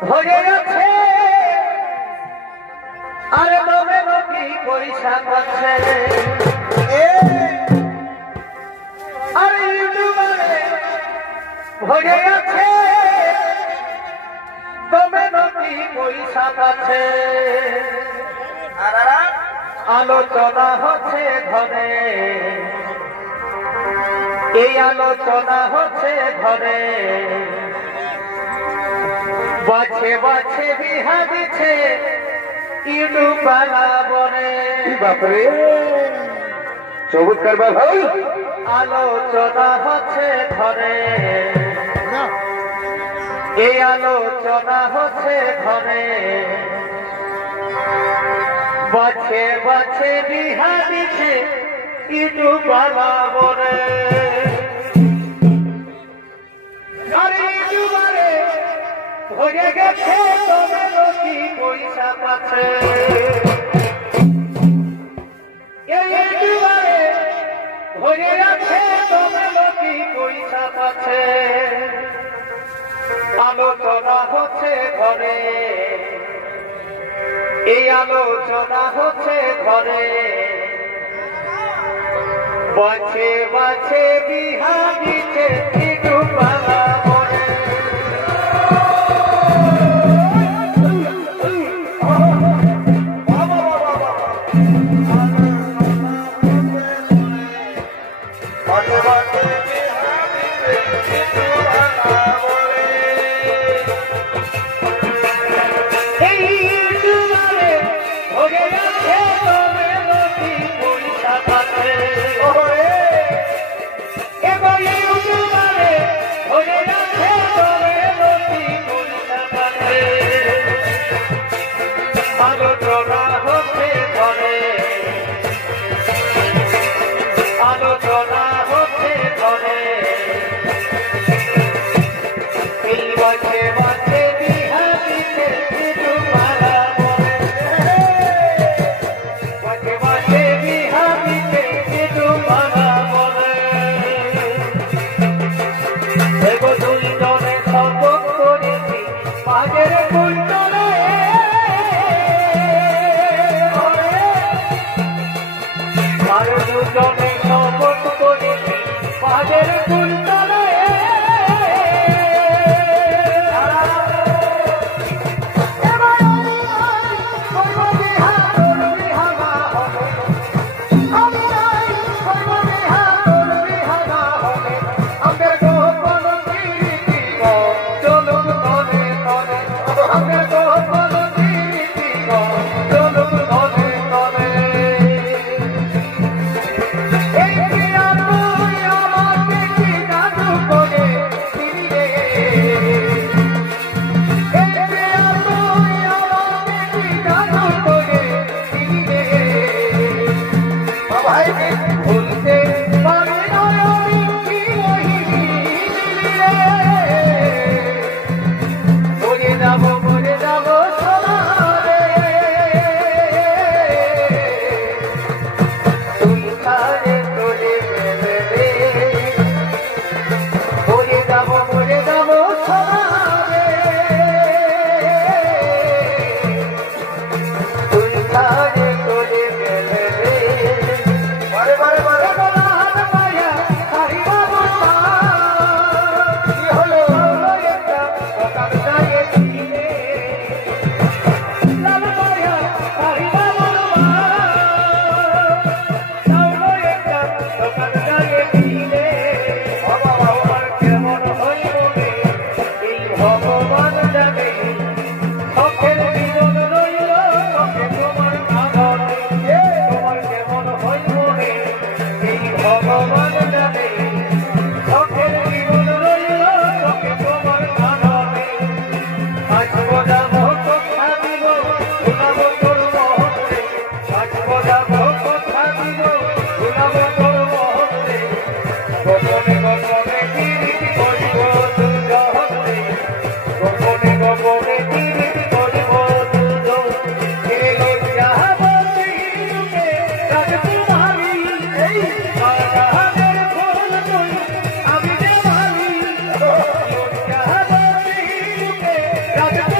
হয়ে আছে আরে তবে নদী পয়সা পাচ্ছে আরে ইউটিউবারে হয়ে আছে তবে নদী পয়সা পাচ্ছে আলোচনা হচ্ছে ঘরে এই আলোচনা হচ্ছে ঘরে বাছে বাছে বিহা দিচ্ছে ইউটিউবালা বলে বাপরে চমৎকার ভাই আলোচনা হচ্ছে ঘরে এই আলোচনা হচ্ছে ঘরে বাছে বাছে বিহা দিচ্ছে ইউটিউবালা বলে আরে ইউটিউবারে হয়ে গেছে তবে নদী পয়সা পাচ্ছে এই ইউটিউবারে হয়ে আছে তবে নদী পয়সা পাচ্ছে আলোচনা হচ্ছে ঘরে এই আলোচনা হচ্ছে ঘরে বাছে বাছে বিহা দিচ্ছে ইউটিউবালা বলে আলোচনা হচ্ছে ঘরে আলোচনা হচ্ছে ঘরে এই বাছে বাছে বিহা দিচ্ছে ইউটিউবালা বলে বাছে বাছে বিহা দিচ্ছে ইউটিউবালা বলে এগো দুই জনে শপথ করেছি পাগের কুইন্টলে দুজনে শপথ করেছি পাগের কুইন্টলে রাজা